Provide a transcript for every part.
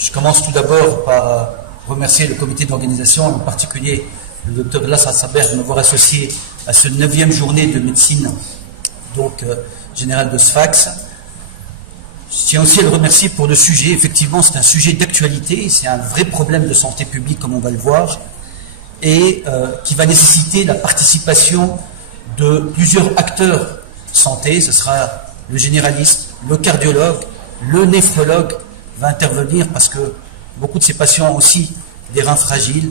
Je commence tout d'abord par remercier le comité d'organisation, en particulier le Dr Lassad Saber de m'avoir associé à ce 9e journée de médecine générale de Sfax. Je tiens aussi à le remercier pour le sujet. Effectivement, c'est un sujet d'actualité, c'est un vrai problème de santé publique, comme on va le voir, et qui va nécessiter la participation de plusieurs acteurs santé. Ce sera le généraliste, le cardiologue, le néphrologue va intervenir parce que beaucoup de ces patients ont aussi des reins fragiles,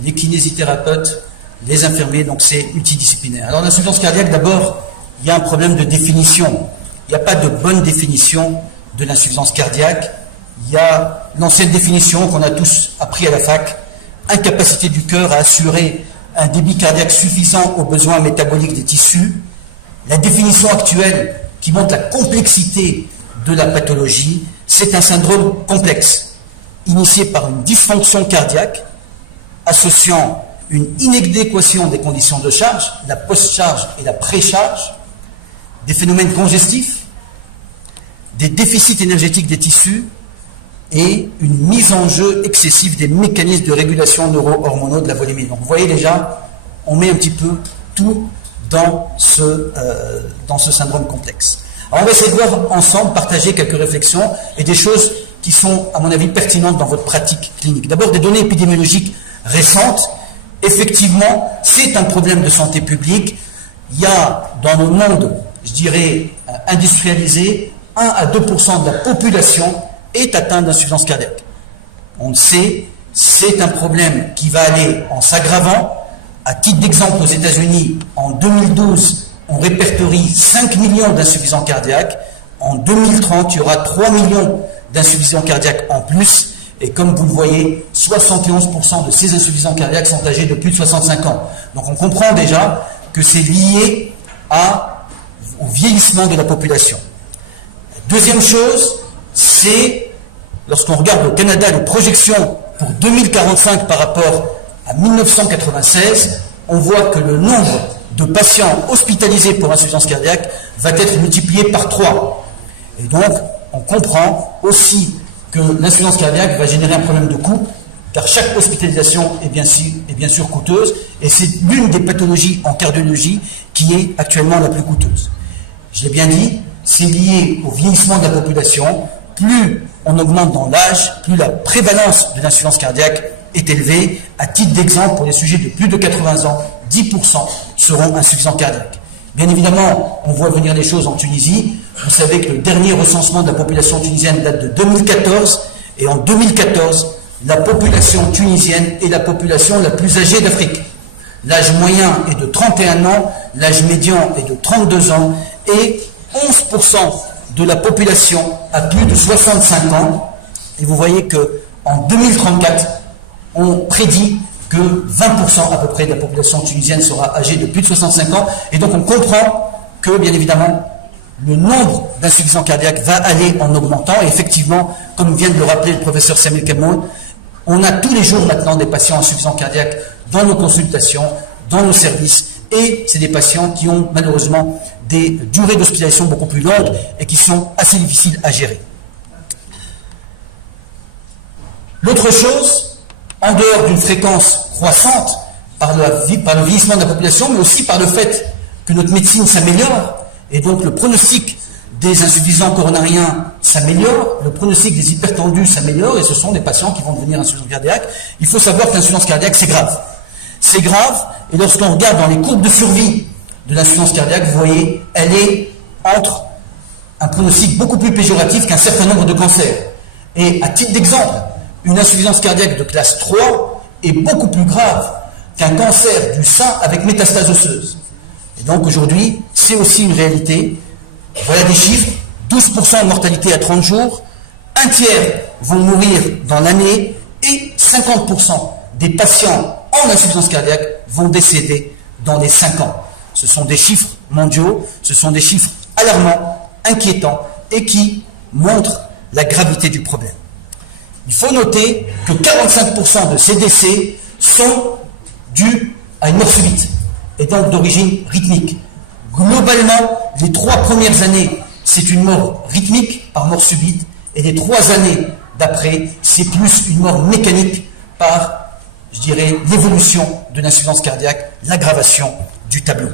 les kinésithérapeutes, les infirmiers, donc c'est multidisciplinaire. Alors l'insuffisance cardiaque, d'abord, il y a un problème de définition. Il n'y a pas de bonne définition de l'insuffisance cardiaque. Il y a l'ancienne définition qu'on a tous appris à la fac, incapacité du cœur à assurer un débit cardiaque suffisant aux besoins métaboliques des tissus. La définition actuelle qui montre la complexité de la pathologie, c'est un syndrome complexe, initié par une dysfonction cardiaque, associant une inadéquation des conditions de charge, la post-charge et la pré-charge, des phénomènes congestifs, des déficits énergétiques des tissus et une mise en jeu excessive des mécanismes de régulation neuro-hormonaux de la volémie. Donc vous voyez déjà, on met un petit peu tout dans ce syndrome complexe. Alors on va essayer de voir ensemble, partager quelques réflexions et des choses qui sont, à mon avis, pertinentes dans votre pratique clinique. D'abord, des données épidémiologiques récentes. Effectivement, c'est un problème de santé publique. Il y a, dans le monde, je dirais, industrialisé, 1 à 2% de la population est atteinte d'insuffisance cardiaque. On le sait, c'est un problème qui va aller en s'aggravant. À titre d'exemple, aux États-Unis, en 2012, on répertorie 5 millions d'insuffisants cardiaques. En 2030, il y aura 3 millions d'insuffisants cardiaques en plus. Et comme vous le voyez, 71% de ces insuffisants cardiaques sont âgés de plus de 65 ans. Donc on comprend déjà que c'est lié au vieillissement de la population. Deuxième chose, c'est, lorsqu'on regarde au Canada les projections pour 2045 par rapport à 1996, on voit que le nombre de patients hospitalisés pour insuffisance cardiaque va être multiplié par 3. Et donc, on comprend aussi que l'insuffisance cardiaque va générer un problème de coût, car chaque hospitalisation est bien sûr coûteuse, et c'est l'une des pathologies en cardiologie qui est actuellement la plus coûteuse. Je l'ai bien dit, c'est lié au vieillissement de la population. Plus on augmente dans l'âge, plus la prévalence de l'insuffisance cardiaque est élevée. À titre d'exemple, pour les sujets de plus de 80 ans, 10% seront insuffisants cardiaques. Bien évidemment, on voit venir des choses en Tunisie. Vous savez que le dernier recensement de la population tunisienne date de 2014, et en 2014, la population tunisienne est la population la plus âgée d'Afrique. L'âge moyen est de 31 ans, l'âge médian est de 32 ans, et 11% de la population a plus de 65 ans. Et vous voyez qu'en 2034, on prédit que 20% à peu près de la population tunisienne sera âgée de plus de 65 ans. Et donc on comprend que, bien évidemment, le nombre d'insuffisants cardiaques va aller en augmentant. Et effectivement, comme vient de le rappeler le professeur Samuel Kamoun, on a tous les jours maintenant des patients insuffisants cardiaques dans nos consultations, dans nos services. Et c'est des patients qui ont malheureusement des durées d'hospitalisation beaucoup plus longues et qui sont assez difficiles à gérer. L'autre chose, en dehors d'une fréquence croissante par le vieillissement de la population, mais aussi par le fait que notre médecine s'améliore, et donc le pronostic des insuffisants coronariens s'améliore, le pronostic des hypertendus s'améliore, et ce sont des patients qui vont devenir insuffisants cardiaques. Il faut savoir que l'insuffisance cardiaque, c'est grave. C'est grave, et lorsqu'on regarde dans les courbes de survie de l'insuffisance cardiaque, vous voyez, elle est entre un pronostic beaucoup plus péjoratif qu'un certain nombre de cancers. Et à titre d'exemple, une insuffisance cardiaque de classe 3 est beaucoup plus grave qu'un cancer du sein avec métastase osseuse. Et donc aujourd'hui, c'est aussi une réalité. Voilà des chiffres, 12% de mortalité à 30 jours, un tiers vont mourir dans l'année, et 50% des patients en insuffisance cardiaque vont décéder dans les 5 ans. Ce sont des chiffres mondiaux, ce sont des chiffres alarmants, inquiétants, et qui montrent la gravité du problème. Il faut noter que 45% de ces décès sont dus à une mort subite, et donc d'origine rythmique. Globalement, les 3 premières années, c'est une mort rythmique par mort subite, et les 3 années d'après, c'est plus une mort mécanique par, je dirais, l'évolution de l'insuffisance cardiaque, l'aggravation du tableau.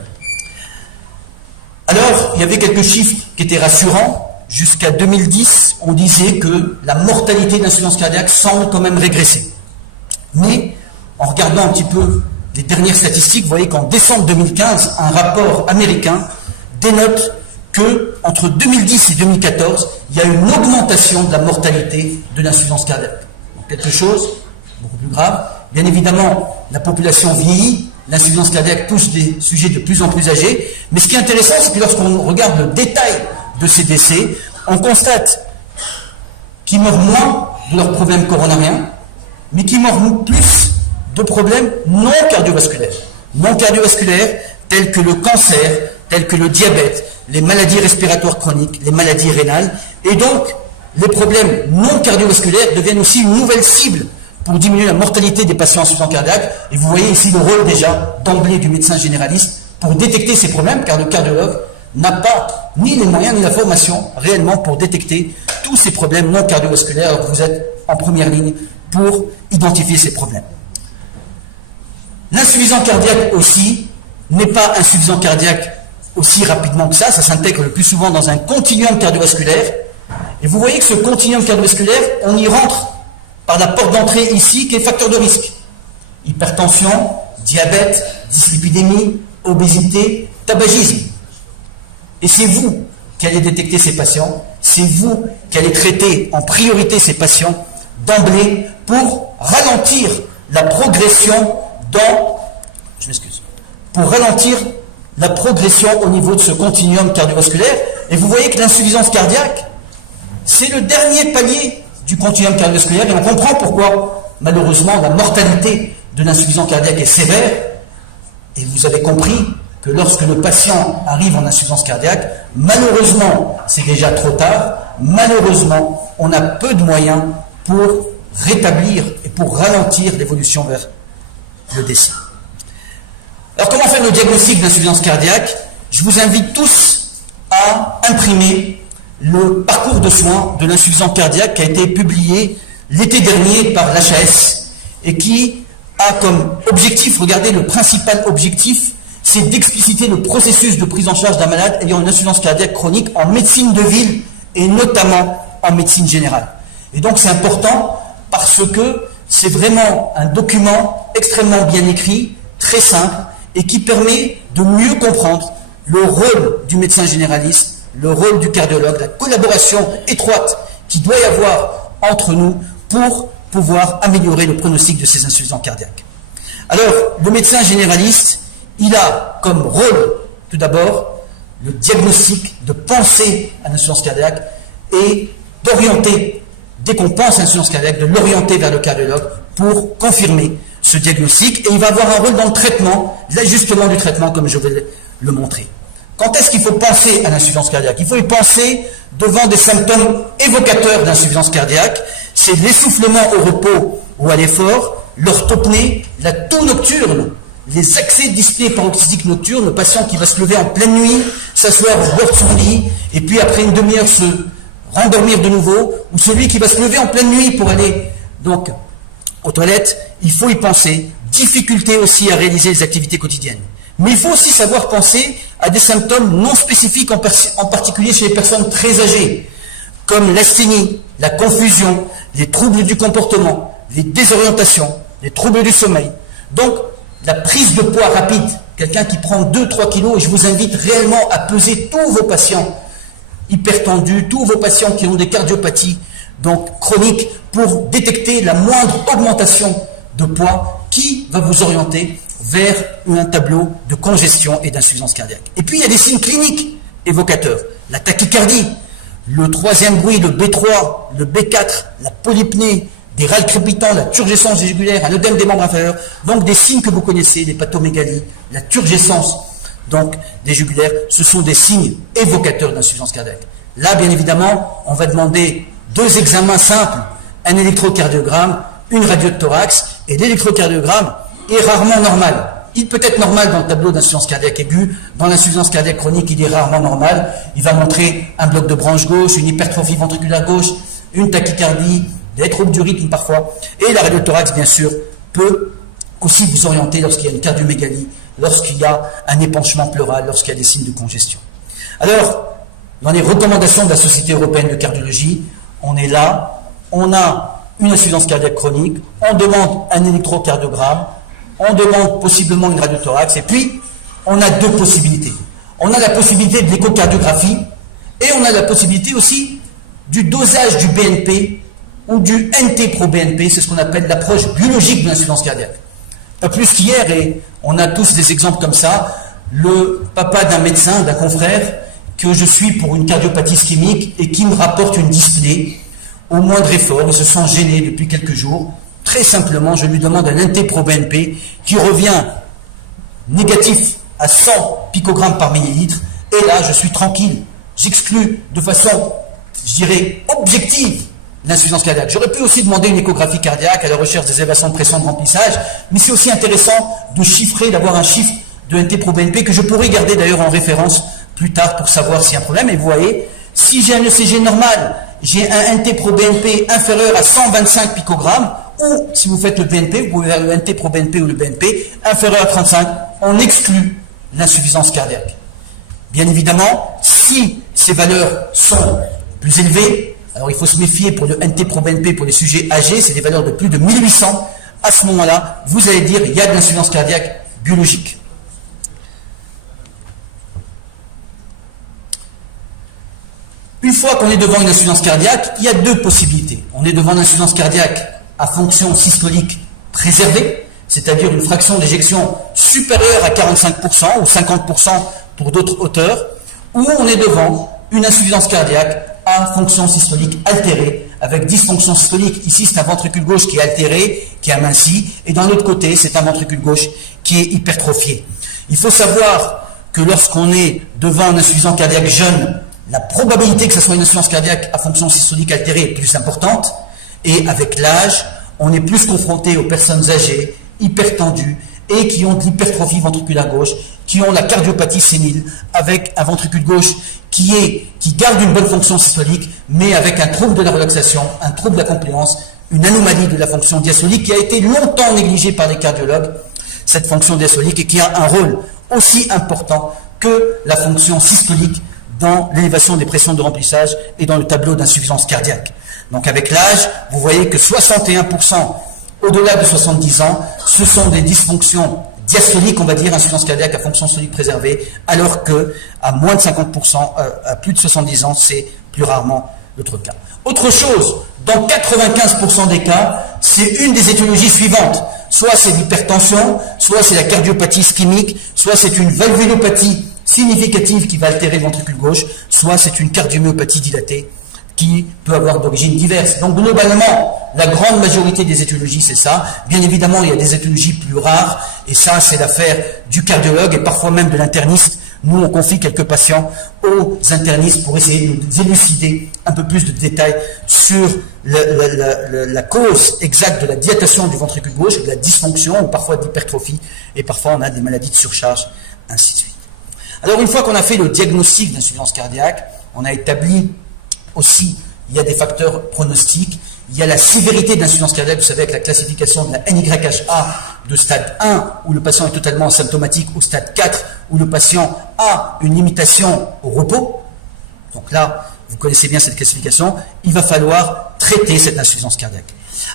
Alors, il y avait quelques chiffres qui étaient rassurants. Jusqu'à 2010, on disait que la mortalité d'insuffisance cardiaque semble quand même régresser. Mais, en regardant un petit peu les dernières statistiques, vous voyez qu'en décembre 2015, un rapport américain dénote que entre 2010 et 2014, il y a une augmentation de la mortalité de l'insuffisance cardiaque. Donc, quelque chose beaucoup plus grave. Bien évidemment, la population vieillit, l'insuffisance cardiaque touche des sujets de plus en plus âgés, mais ce qui est intéressant, c'est que lorsqu'on regarde le détail de ces décès, on constate qu'ils meurent moins de leurs problèmes coronariens, mais qu'ils meurent plus de problèmes non cardiovasculaires. Non cardiovasculaires tels que le cancer, tels que le diabète, les maladies respiratoires chroniques, les maladies rénales, et donc les problèmes non cardiovasculaires deviennent aussi une nouvelle cible pour diminuer la mortalité des patients insuffisants cardiaques. Et vous voyez ici le rôle déjà d'emblée du médecin généraliste pour détecter ces problèmes, car le cardiologue n'a pas ni les moyens ni la formation réellement pour détecter tous ces problèmes non cardiovasculaires, alors que vous êtes en première ligne pour identifier ces problèmes. L'insuffisant cardiaque aussi n'est pas insuffisant cardiaque aussi rapidement que ça s'intègre le plus souvent dans un continuum cardiovasculaire. Et vous voyez que ce continuum cardiovasculaire, on y rentre par la porte d'entrée ici, qui est facteur de risque. Hypertension, diabète, dyslipidémie, obésité, tabagisme. Et c'est vous qui allez détecter ces patients, c'est vous qui allez traiter en priorité ces patients d'emblée pour ralentir la progression pour ralentir la progression au niveau de ce continuum cardiovasculaire. Et vous voyez que l'insuffisance cardiaque, c'est le dernier palier du continuum cardiovasculaire, et on comprend pourquoi, malheureusement, la mortalité de l'insuffisance cardiaque est sévère. Et vous avez compris que lorsque le patient arrive en insuffisance cardiaque, malheureusement, c'est déjà trop tard. Malheureusement, on a peu de moyens pour rétablir et pour ralentir l'évolution vers le décès. Alors, comment faire le diagnostic d'insuffisance cardiaque? Je vous invite tous à imprimer le parcours de soins de l'insuffisance cardiaque qui a été publié l'été dernier par l'HAS et qui a comme objectif, regardez, le principal objectif, c'est d'expliciter le processus de prise en charge d'un malade ayant une insuffisance cardiaque chronique en médecine de ville et notamment en médecine générale. Et donc c'est important parce que c'est vraiment un document extrêmement bien écrit, très simple, et qui permet de mieux comprendre le rôle du médecin généraliste, le rôle du cardiologue, la collaboration étroite qu'il doit y avoir entre nous pour pouvoir améliorer le pronostic de ces insuffisants cardiaques. Alors, le médecin généraliste, il a comme rôle, tout d'abord, le diagnostic, de penser à l'insuffisance cardiaque et d'orienter, dès qu'on pense à l'insuffisance cardiaque, de l'orienter vers le cardiologue pour confirmer ce diagnostic, et il va avoir un rôle dans le traitement, l'ajustement du traitement, comme je vais le montrer. Quand est-ce qu'il faut penser à l'insuffisance cardiaque? Il faut y penser devant des symptômes évocateurs d'insuffisance cardiaque. C'est l'essoufflement au repos ou à l'effort, l'orthopnée, la toux nocturne, les accès dyspnée paroxystiques nocturnes, le patient qui va se lever en pleine nuit, s'asseoir au bord de son lit, et puis après une demi-heure se rendormir de nouveau, ou celui qui va se lever en pleine nuit pour aller donc aux toilettes. Il faut y penser. Difficulté aussi à réaliser les activités quotidiennes. Mais il faut aussi savoir penser à des symptômes non spécifiques, en particulier chez les personnes très âgées, comme l'asthénie, la confusion, les troubles du comportement, les désorientations, les troubles du sommeil. Donc, la prise de poids rapide, quelqu'un qui prend 2-3 kilos, et je vous invite réellement à peser tous vos patients hypertendus, tous vos patients qui ont des cardiopathies donc chroniques, pour détecter la moindre augmentation de poids qui va vous orienter vers un tableau de congestion et d'insuffisance cardiaque. Et puis il y a des signes cliniques évocateurs, la tachycardie, le troisième bruit, le B3, le B4, la polypnée, des râles crépitants, la turgescence jugulaire, un œdème des membres inférieurs, donc des signes que vous connaissez, l'hépatomégalies, la turgescence donc des jugulaires, ce sont des signes évocateurs d'insuffisance cardiaque. Là, bien évidemment, on va demander 2 examens simples, un électrocardiogramme, une radio de thorax, et l'électrocardiogramme est rarement normal. Il peut être normal dans le tableau d'insuffisance cardiaque aiguë, dans l'insuffisance cardiaque chronique, il est rarement normal. Il va montrer un bloc de branche gauche, une hypertrophie ventriculaire gauche, une tachycardie, des troubles du rythme parfois. Et la radiothorax, bien sûr, peut aussi vous orienter lorsqu'il y a une cardiomégalie, lorsqu'il y a un épanchement pleural, lorsqu'il y a des signes de congestion. Alors, dans les recommandations de la Société européenne de cardiologie, on est là, on a une insuffisance cardiaque chronique, on demande un électrocardiogramme, on demande possiblement une radiothorax, et puis on a deux possibilités. On a la possibilité de l'échocardiographie, et on a la possibilité aussi du dosage du BNP ou du NT-proBNP, c'est ce qu'on appelle l'approche biologique de l'insuffisance cardiaque. Pas plus qu'hier, et on a tous des exemples comme ça, le papa d'un médecin, d'un confrère, que je suis pour une cardiopathie ischémique et qui me rapporte une dyspnée au moindre effort, ils se sont gênés depuis quelques jours. Très simplement, je lui demande un NT-proBNP qui revient négatif à 100 picogrammes par millilitre, et là, je suis tranquille. J'exclus de façon, je dirais, objective l'insuffisance cardiaque. J'aurais pu aussi demander une échographie cardiaque à la recherche des élévations de pression de remplissage, mais c'est aussi intéressant de chiffrer, d'avoir un chiffre de NT-proBNP que je pourrais garder d'ailleurs en référence plus tard pour savoir s'il y a un problème. Et vous voyez, si j'ai un ECG normal, j'ai un NT-proBNP inférieur à 125 picogrammes, ou si vous faites le BNP, vous pouvez faire le NT-proBNP ou le BNP inférieur à 35, on exclut l'insuffisance cardiaque. Bien évidemment, si ces valeurs sont plus élevées, alors il faut se méfier pour le NT-proBNP pour les sujets âgés, c'est des valeurs de plus de 1800, à ce moment-là, vous allez dire il y a de l'insuffisance cardiaque biologique. Une fois qu'on est devant une insuffisance cardiaque, il y a deux possibilités. On est devant une insuffisance cardiaque à fonction systolique préservée, c'est-à-dire une fraction d'éjection supérieure à 45% ou 50% pour d'autres auteurs, ou on est devant une insuffisance cardiaque à fonction systolique altérée, avec dysfonction systolique. Ici, c'est un ventricule gauche qui est altéré, qui est aminci, et dans l'autre côté, c'est un ventricule gauche qui est hypertrophié. Il faut savoir que lorsqu'on est devant une insuffisance cardiaque jeune, la probabilité que ce soit une insuffisance cardiaque à fonction systolique altérée est plus importante, et avec l'âge, on est plus confronté aux personnes âgées, hypertendues, et qui ont de l'hypertrophie ventriculaire gauche, qui ont la cardiopathie sénile, avec un ventricule gauche qui garde une bonne fonction systolique, mais avec un trouble de la relaxation, un trouble de la compliance, une anomalie de la fonction diastolique qui a été longtemps négligée par les cardiologues, cette fonction diastolique, et qui a un rôle aussi important que la fonction systolique dans l'élévation des pressions de remplissage et dans le tableau d'insuffisance cardiaque. Donc avec l'âge, vous voyez que 61% au-delà de 70 ans, ce sont des dysfonctions diastolique, on va dire, insuffisance cardiaque à fonction systolique préservée, alors que à moins de 50%, à plus de 70 ans, c'est plus rarement l'autre cas. Autre chose, dans 95% des cas, c'est une des étiologies suivantes. Soit c'est l'hypertension, soit c'est la cardiopathie ischémique, soit c'est une valvulopathie significative qui va altérer le ventricule gauche, soit c'est une cardiomyopathie dilatée qui peut avoir d'origines diverses. Donc globalement, la grande majorité des étiologies, c'est ça. Bien évidemment, il y a des étiologies plus rares, et ça, c'est l'affaire du cardiologue et parfois même de l'interniste. Nous, on confie quelques patients aux internistes pour essayer de élucider un peu plus de détails sur la cause exacte de la dilatation du ventricule gauche, de la dysfonction ou parfois d'hypertrophie, et parfois on a des maladies de surcharge, ainsi de suite. Alors, une fois qu'on a fait le diagnostic d'insuffisance cardiaque, on a établi aussi, il y a des facteurs pronostiques, il y a la sévérité de l'insuffisance cardiaque, vous savez, avec la classification de la NYHA de stade 1, où le patient est totalement asymptomatique, au stade 4, où le patient a une limitation au repos. Donc là, vous connaissez bien cette classification, il va falloir traiter cette insuffisance cardiaque.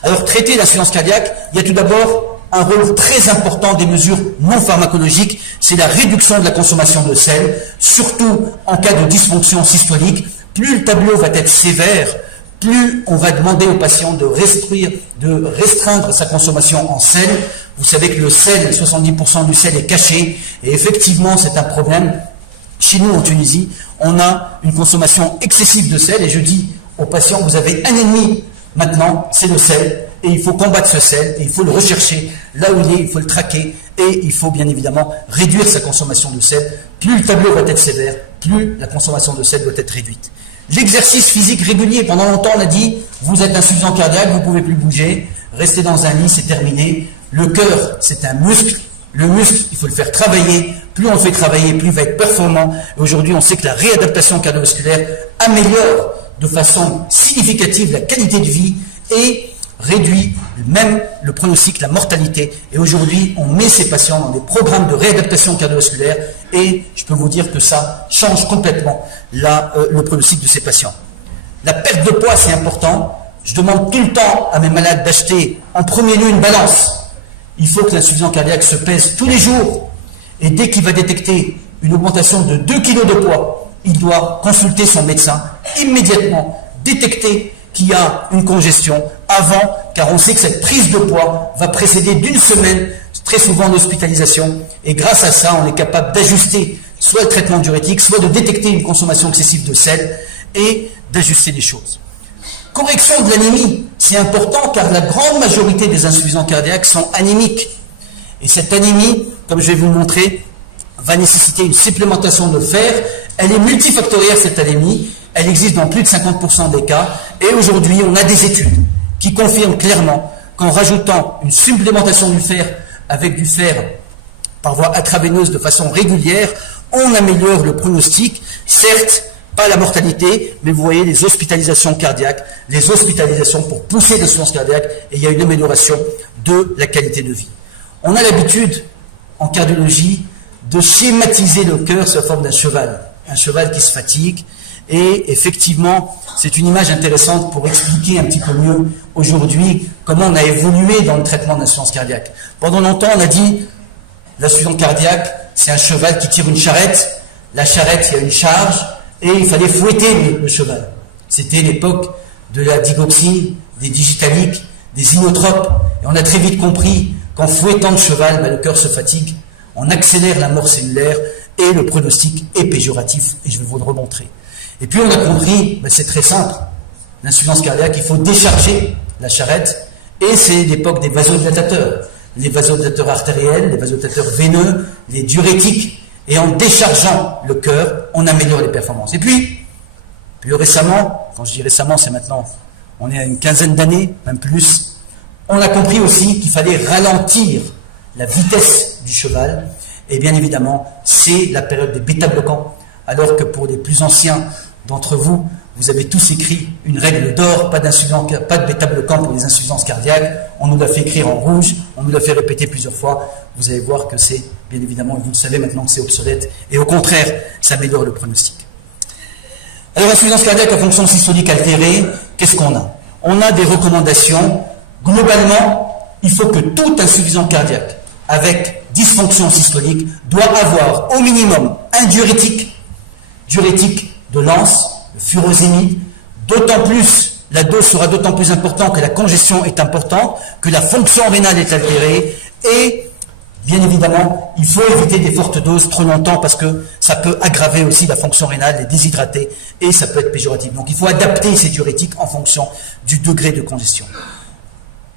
Alors, traiter l'insuffisance cardiaque, il y a tout d'abord un rôle très important des mesures non pharmacologiques, c'est la réduction de la consommation de sel, surtout en cas de dysfonction systolique. Plus le tableau va être sévère, plus on va demander au patient de restreindre sa consommation en sel. Vous savez que le sel, 70% du sel est caché, et effectivement c'est un problème. Chez nous en Tunisie, on a une consommation excessive de sel, et je dis aux patients, vous avez un ennemi maintenant, c'est le sel, et il faut combattre ce sel, et il faut le rechercher là où il est, il faut le traquer, et il faut bien évidemment réduire sa consommation de sel. Plus le tableau va être sévère, plus la consommation de sel doit être réduite. L'exercice physique régulier, pendant longtemps on a dit, vous êtes insuffisant cardiaque, vous ne pouvez plus bouger, restez dans un lit, c'est terminé. Le cœur, c'est un muscle. Le muscle, il faut le faire travailler. Plus on le fait travailler, plus il va être performant. Et aujourd'hui, on sait que la réadaptation cardiovasculaire améliore de façon significative la qualité de vie et réduit même le pronostic, la mortalité. Et aujourd'hui, on met ces patients dans des programmes de réadaptation cardiovasculaire et je peux vous dire que ça change complètement le pronostic de ces patients. La perte de poids, c'est important. Je demande tout le temps à mes malades d'acheter en premier lieu une balance. Il faut que l'insuffisant cardiaque se pèse tous les jours. Et dès qu'il va détecter une augmentation de 2 kg de poids, il doit consulter son médecin immédiatement, détecter qu'il y a une congestion avant, car on sait que cette prise de poids va précéder d'une semaine, très souvent d'hospitalisation, et grâce à ça, on est capable d'ajuster soit le traitement diurétique, soit de détecter une consommation excessive de sel, et d'ajuster les choses. Correction de l'anémie, c'est important car la grande majorité des insuffisants cardiaques sont anémiques. Et cette anémie, comme je vais vous le montrer, va nécessiter une supplémentation de fer. Elle est multifactorielle, cette anémie. Elle existe dans plus de 50% des cas. Et aujourd'hui, on a des études qui confirment clairement qu'en rajoutant une supplémentation du fer avec du fer par voie intraveineuse de façon régulière, on améliore le pronostic. Certes, pas la mortalité, mais vous voyez les hospitalisations cardiaques, les hospitalisations pour pousser l'insuffisance cardiaque, et il y a une amélioration de la qualité de vie. On a l'habitude, en cardiologie, de schématiser le cœur sous la forme d'un cheval qui se fatigue, et effectivement, c'est une image intéressante pour expliquer un petit peu mieux aujourd'hui comment on a évolué dans le traitement de l'insuffisance cardiaque. Pendant longtemps, on a dit, l'insuffisance cardiaque, c'est un cheval qui tire une charrette, la charrette, il y a une charge, et il fallait fouetter le cheval. C'était l'époque de la digoxine, des digitaliques, des inotropes. Et on a très vite compris qu'en fouettant le cheval, le cœur se fatigue, on accélère la mort cellulaire et le pronostic est péjoratif. Et je vais vous le remontrer. Et puis on a compris, c'est très simple, l'insuffisance cardiaque, il faut décharger la charrette. Et c'est l'époque des vasodilatateurs. Les vasodilatateurs artériels, les vasodilatateurs veineux, les diurétiques. Et en déchargeant le cœur, on améliore les performances. Et puis récemment, quand je dis récemment, c'est maintenant, on est à une quinzaine d'années, même plus, on a compris aussi qu'il fallait ralentir la vitesse du cheval. Et bien évidemment, c'est la période des bêta-bloquants. Alors que pour les plus anciens d'entre vous, vous avez tous écrit une règle d'or, pas de bêta-bloquants pour les insuffisances cardiaques. On nous l'a fait écrire en rouge, on nous l'a fait répéter plusieurs fois. Vous allez voir que c'est, bien évidemment, vous le savez maintenant que c'est obsolète. Et au contraire, ça améliore le pronostic. Alors, insuffisance cardiaque à fonction systolique altérée, qu'est-ce qu'on a? On a des recommandations. Globalement, il faut que tout insuffisant cardiaque avec dysfonction systolique doit avoir au minimum un diurétique de Lance, le furosémide, d'autant plus, la dose sera d'autant plus importante que la congestion est importante, que la fonction rénale est altérée, et bien évidemment, il faut éviter des fortes doses trop longtemps parce que ça peut aggraver aussi la fonction rénale, les déshydrater, et ça peut être péjoratif. Donc il faut adapter ces diurétiques en fonction du degré de congestion.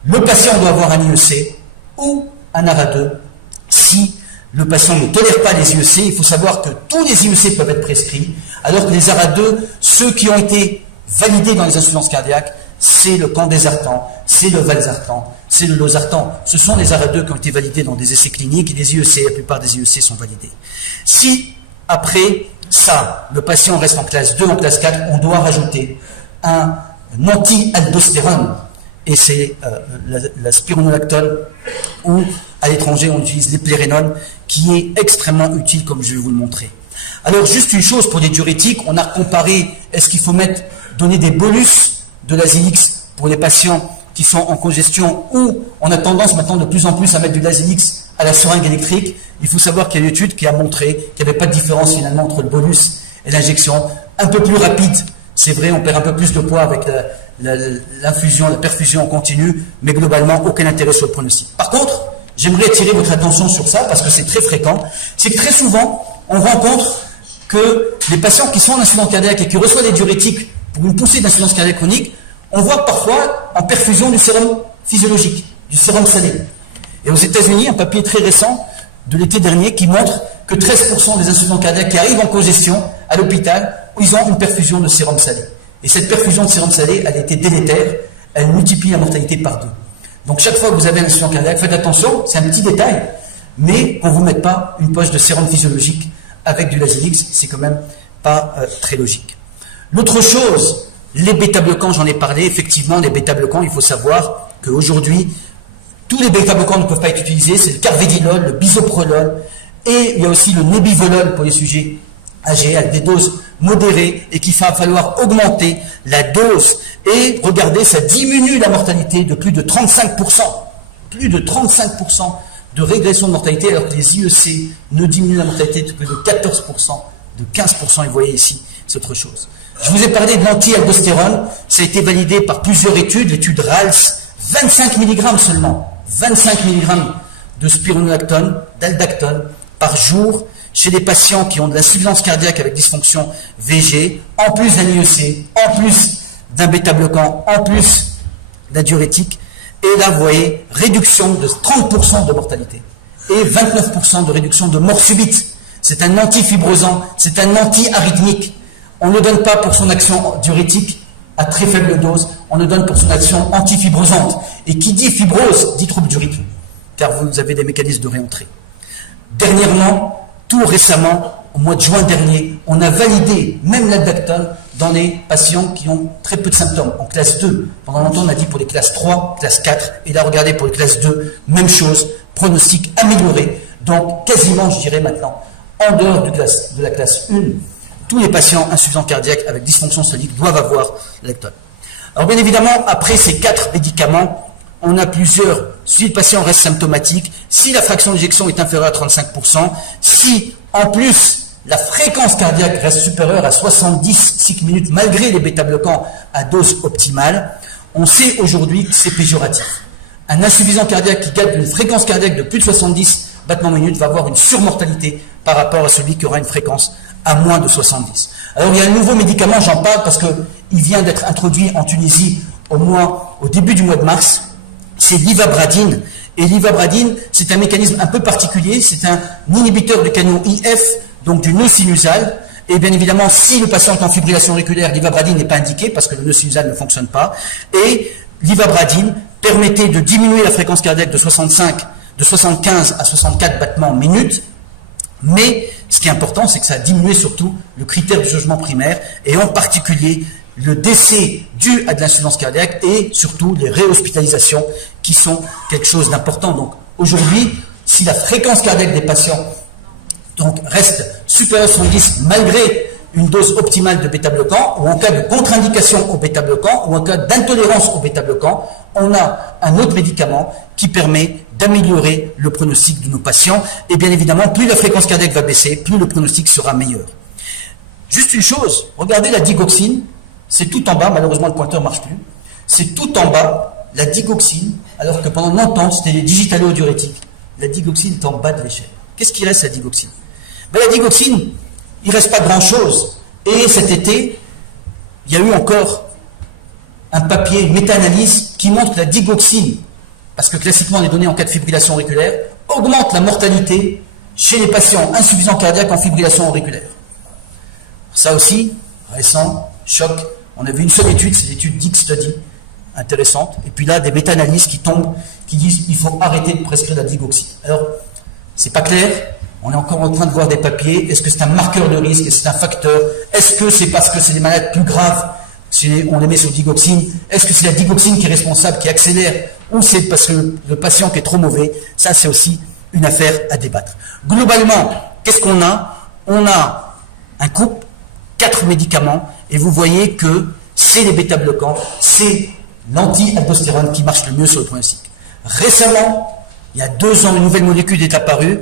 Le patient doit avoir un IEC ou un ARA2 si le patient ne tolère pas les IEC. Il faut savoir que tous les IEC peuvent être prescrits, alors que les ARA2, ceux qui ont été validés dans les insuffisances cardiaques, c'est le candesartan, c'est le valsartan, c'est le losartan. Ce sont les ARA2 qui ont été validés dans des essais cliniques et les IEC, la plupart des IEC sont validés. Si, après ça, le patient reste en classe 2, en classe 4, on doit rajouter un anti-aldostérone. Et c'est la spironolactone, ou à l'étranger on utilise l'éplérénone, qui est extrêmement utile comme je vais vous le montrer. Alors juste une chose pour les diurétiques, on a comparé, est-ce qu'il faut donner des bolus de l'Azilix pour les patients qui sont en congestion, ou on a tendance maintenant de plus en plus à mettre du l'Azilix à la seringue électrique. Il faut savoir qu'il y a une étude qui a montré qu'il n'y avait pas de différence finalement entre le bolus et l'injection, un peu plus rapide. C'est vrai, on perd un peu plus de poids avec l'infusion, la perfusion en continu, mais globalement, aucun intérêt sur le pronostic. Par contre, j'aimerais attirer votre attention sur ça, parce que c'est très fréquent, c'est que très souvent, on rencontre que les patients qui sont en insuffisance cardiaque et qui reçoivent des diurétiques pour une poussée d'insuffisance cardiaque chronique, on voit parfois en perfusion du sérum physiologique, du sérum salé. Et aux États-Unis, un papier très récent de l'été dernier qui montre que 13% des insuffisants cardiaques qui arrivent en congestion à l'hôpital, ils ont une perfusion de sérum salé. Et cette perfusion de sérum salé, elle a été délétère, elle multiplie la mortalité par 2. Donc chaque fois que vous avez un insuffisant cardiaque, faites attention, c'est un petit détail, mais qu'on ne vous mette pas une poche de sérum physiologique avec du Lazilix, c'est quand même pas très logique. L'autre chose Les bêta-bloquants, j'en ai parlé, effectivement, les bêta-bloquants, il faut savoir qu'aujourd'hui, tous les bêta-bloquants ne peuvent pas être utilisés, c'est le carvedilol, le bisoprolol, et il y a aussi le nebivolol pour les sujets âgés, avec des doses modérées, et qu'il va falloir augmenter la dose. Et regardez, ça diminue la mortalité de plus de 35%. Plus de 35% de régression de mortalité, alors que les IEC ne diminuent la mortalité de plus de 14%, de 15%, et vous voyez ici, c'est autre chose. Je vous ai parlé de l'anti-aldostérone, ça a été validé par plusieurs études, l'étude RALS, 25 mg seulement, 25 mg de spironolactone, d'aldactone, par jour, chez des patients qui ont de l'insuffisance cardiaque avec dysfonction VG, en plus d'un IEC, en plus d'un bêta-bloquant, en plus d'un diurétique. Et là, vous voyez, réduction de 30% de mortalité et 29% de réduction de mort subite. C'est un antifibrosant, c'est un anti-arythmique. On ne le donne pas pour son action diurétique à très faible dose, on le donne pour son action antifibrosante. Et qui dit fibrose, dit trouble du rythme, car vous avez des mécanismes de réentrée. Dernièrement, tout récemment, au mois de juin dernier, on a validé même l'aldactone dans les patients qui ont très peu de symptômes, en classe 2. Pendant longtemps, on a dit pour les classes 3, classe 4, et là, regardez, pour les classes 2, même chose, pronostic amélioré. Donc, quasiment, je dirais maintenant, en dehors de la classe 1, tous les patients insuffisants cardiaques avec dysfonction sodique doivent avoir l'aldactone. Alors, bien évidemment, après ces 4 médicaments, on a plusieurs, si le patient reste symptomatique, si la fraction d'éjection est inférieure à 35%, si, en plus, la fréquence cardiaque reste supérieure à 70 cycles minutes malgré les bêta-bloquants à dose optimale, on sait aujourd'hui que c'est péjoratif. Un insuffisant cardiaque qui gagne une fréquence cardiaque de plus de 70 battements minutes va avoir une surmortalité par rapport à celui qui aura une fréquence à moins de 70. Alors il y a un nouveau médicament, j'en parle parce qu'il vient d'être introduit en Tunisie au début du mois de mars, c'est l'ivabradine. Et l'ivabradine, c'est un mécanisme un peu particulier, c'est un inhibiteur du canal IF, donc du nœud sinusal. Et bien évidemment, si le patient est en fibrillation auriculaire, l'ivabradine n'est pas indiqué parce que le nœud sinusal ne fonctionne pas. Et l'ivabradine permettait de diminuer la fréquence cardiaque de 75 à 64 battements minutes. Mais ce qui est important, c'est que ça a diminué surtout le critère du jugement primaire, et en particulier le décès dû à de l'insuffisance cardiaque et surtout les réhospitalisations qui sont quelque chose d'important. Donc aujourd'hui, si la fréquence cardiaque des patients reste supérieure à 70 malgré une dose optimale de bêta-bloquant, ou en cas de contre-indication au bêta-bloquant, ou en cas d'intolérance au bêta-bloquant, on a un autre médicament qui permet d'améliorer le pronostic de nos patients. Et bien évidemment, plus la fréquence cardiaque va baisser, plus le pronostic sera meilleur. Juste une chose, regardez la digoxine, c'est tout en bas, malheureusement le pointeur ne marche plus, c'est tout en bas, la digoxine, alors que pendant longtemps, c'était les digitaléodiurétiques. La digoxine est en bas de l'échelle. Qu'est-ce qui reste, la digoxine? La digoxine, il ne reste pas grand-chose. Et cet été, il y a eu encore un papier, une méta-analyse qui montre que la digoxine, parce que classiquement les données en cas de fibrillation auriculaire, augmente la mortalité chez les patients insuffisants cardiaques en fibrillation auriculaire. Ça aussi, récent, choc. On a vu une seule étude, c'est l'étude Dick Study, intéressante. Et puis là, des méta-analyses qui tombent, qui disent qu'il faut arrêter de prescrire la digoxine. Alors, c'est pas clair. On est encore en train de voir des papiers. Est-ce que c'est un marqueur de risque? Est-ce que c'est un facteur? Est-ce que c'est parce que c'est des malades plus graves si on les met sur digoxine? Est-ce que c'est la digoxine qui est responsable, qui accélère? Ou c'est parce que le patient qui est trop mauvais? Ça, c'est aussi une affaire à débattre. Globalement, qu'est-ce qu'on a? On a un couple, 4 médicaments, et vous voyez que c'est les bêta-bloquants, c'est l'anti-aldostérone qui marche le mieux sur le pronostic. Récemment, il y a 2 ans, une nouvelle molécule est apparue,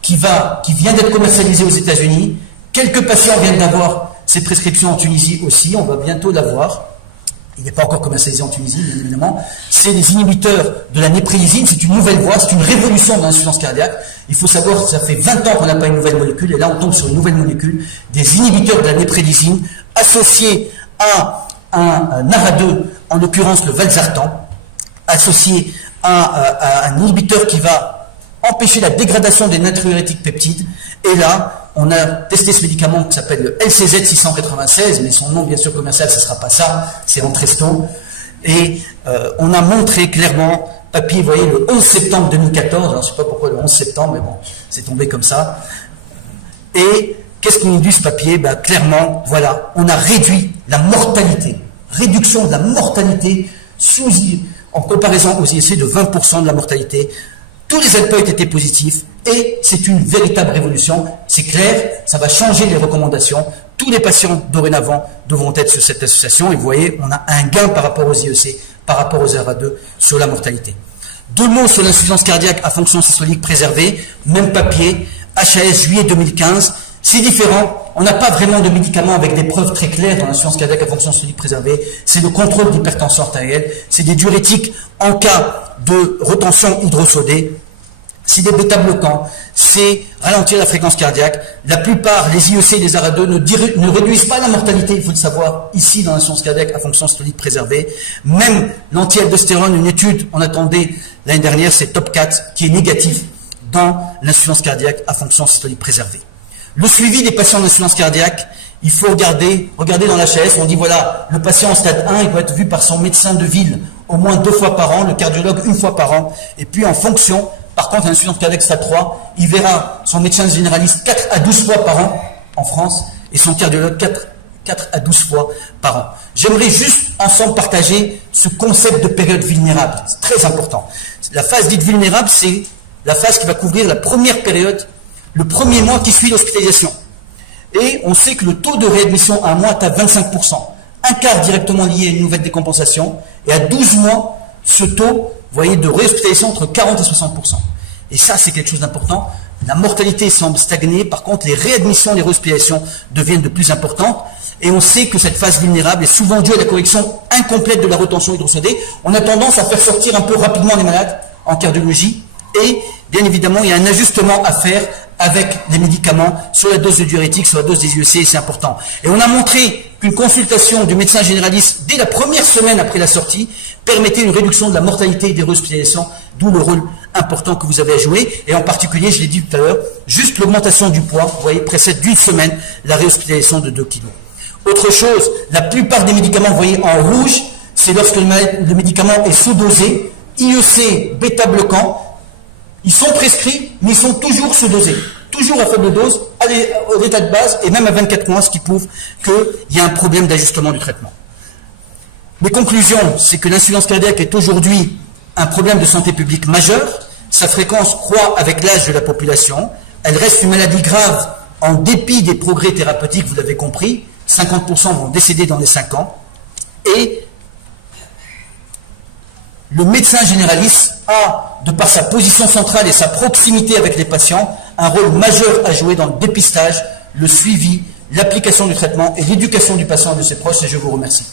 qui vient d'être commercialisée aux États-Unis. Quelques patients viennent d'avoir ces prescriptions en Tunisie aussi, on va bientôt l'avoir. Il n'est pas encore commercialisé en Tunisie, bien évidemment. C'est les inhibiteurs de la néprélisine, c'est une nouvelle voie, c'est une révolution de l'insuffisance cardiaque. Il faut savoir que ça fait 20 ans qu'on n'a pas une nouvelle molécule, et là on tombe sur une nouvelle molécule, des inhibiteurs de la néprélisine, associés à un ARA2, en l'occurrence le valsartan, associé à un inhibiteur qui va empêcher la dégradation des natriurétiques peptides. Et là, on a testé ce médicament qui s'appelle le LCZ 696, mais son nom bien sûr commercial, ce ne sera pas ça, c'est Entresto. Et on a montré clairement, papier, vous voyez, le 11 septembre 2014, alors, je ne sais pas pourquoi le 11 septembre, mais bon, c'est tombé comme ça. Et qu'est-ce qu'on nous dit ce papier? Clairement, voilà, on a réduit la mortalité réduction de la mortalité en comparaison aux IEC de 20% de la mortalité. Tous les endpoints étaient positifs et c'est une véritable révolution. C'est clair, ça va changer les recommandations. Tous les patients dorénavant devront être sur cette association et vous voyez, on a un gain par rapport aux IEC, par rapport aux RA2 sur la mortalité. 2 mots sur l'insuffisance cardiaque à fonction systolique préservée, même papier, HAS juillet 2015. C'est différent, on n'a pas vraiment de médicaments avec des preuves très claires dans l'insuffisance cardiaque à fonction systolique préservée. C'est le contrôle d'hypertension artérielle, c'est des diurétiques en cas de retention hydrosodée, c'est des bêta-bloquants, c'est ralentir la fréquence cardiaque. La plupart, les IEC et les ARA2 ne réduisent pas la mortalité, il faut le savoir, ici dans l'insuffisance cardiaque à fonction systolique préservée. Même l'anti-aldostérone, une étude, on attendait l'année dernière, c'est Top 4, qui est négatif dans l'insuffisance cardiaque à fonction systolique préservée. Le suivi des patients d'insuffisance cardiaque, il faut regarder dans l'HAS, on dit voilà, le patient en stade 1, il doit être vu par son médecin de ville au moins 2 fois par an, le cardiologue 1 fois par an, et puis en fonction, par contre, l'insuffisance cardiaque stade 3, il verra son médecin généraliste 4 à 12 fois par an en France, et son cardiologue 4 à 12 fois par an. J'aimerais juste ensemble partager ce concept de période vulnérable, c'est très important. La phase dite vulnérable, c'est la phase qui va couvrir la première période, le premier mois qui suit l'hospitalisation. Et on sait que le taux de réadmission à un mois est à 25%. Un quart directement lié à une nouvelle décompensation. Et à 12 mois, ce taux, vous voyez, de réhospitalisation entre 40 et 60%. Et ça, c'est quelque chose d'important. La mortalité semble stagner. Par contre, les réadmissions, les réhospitalisations deviennent de plus importantes. Et on sait que cette phase vulnérable est souvent due à la correction incomplète de la retention hydrosodée. On a tendance à faire sortir un peu rapidement les malades en cardiologie. Et bien évidemment, il y a un ajustement à faire avec les médicaments sur la dose de diurétique, sur la dose des IEC, et c'est important. Et on a montré qu'une consultation du médecin généraliste dès la première semaine après la sortie permettait une réduction de la mortalité et des réhospitalisations, d'où le rôle important que vous avez à jouer. Et en particulier, je l'ai dit tout à l'heure, juste l'augmentation du poids, vous voyez, précède d'une semaine la réhospitalisation de 2 kg. Autre chose, la plupart des médicaments, vous voyez, en rouge, c'est lorsque le médicament est sous-dosé, IEC, bêta-bloquant. Ils sont prescrits, mais ils sont toujours sous-dosés. Toujours à faible dose, à l'état de base, et même à 24 mois, ce qui prouve qu'il y a un problème d'ajustement du traitement. Mes conclusions, c'est que l'insuffisance cardiaque est aujourd'hui un problème de santé publique majeur. Sa fréquence croît avec l'âge de la population. Elle reste une maladie grave en dépit des progrès thérapeutiques, vous l'avez compris. 50% vont décéder dans les 5 ans. Et le médecin généraliste a, de par sa position centrale et sa proximité avec les patients, un rôle majeur à jouer dans le dépistage, le suivi, l'application du traitement et l'éducation du patient et de ses proches, et je vous remercie.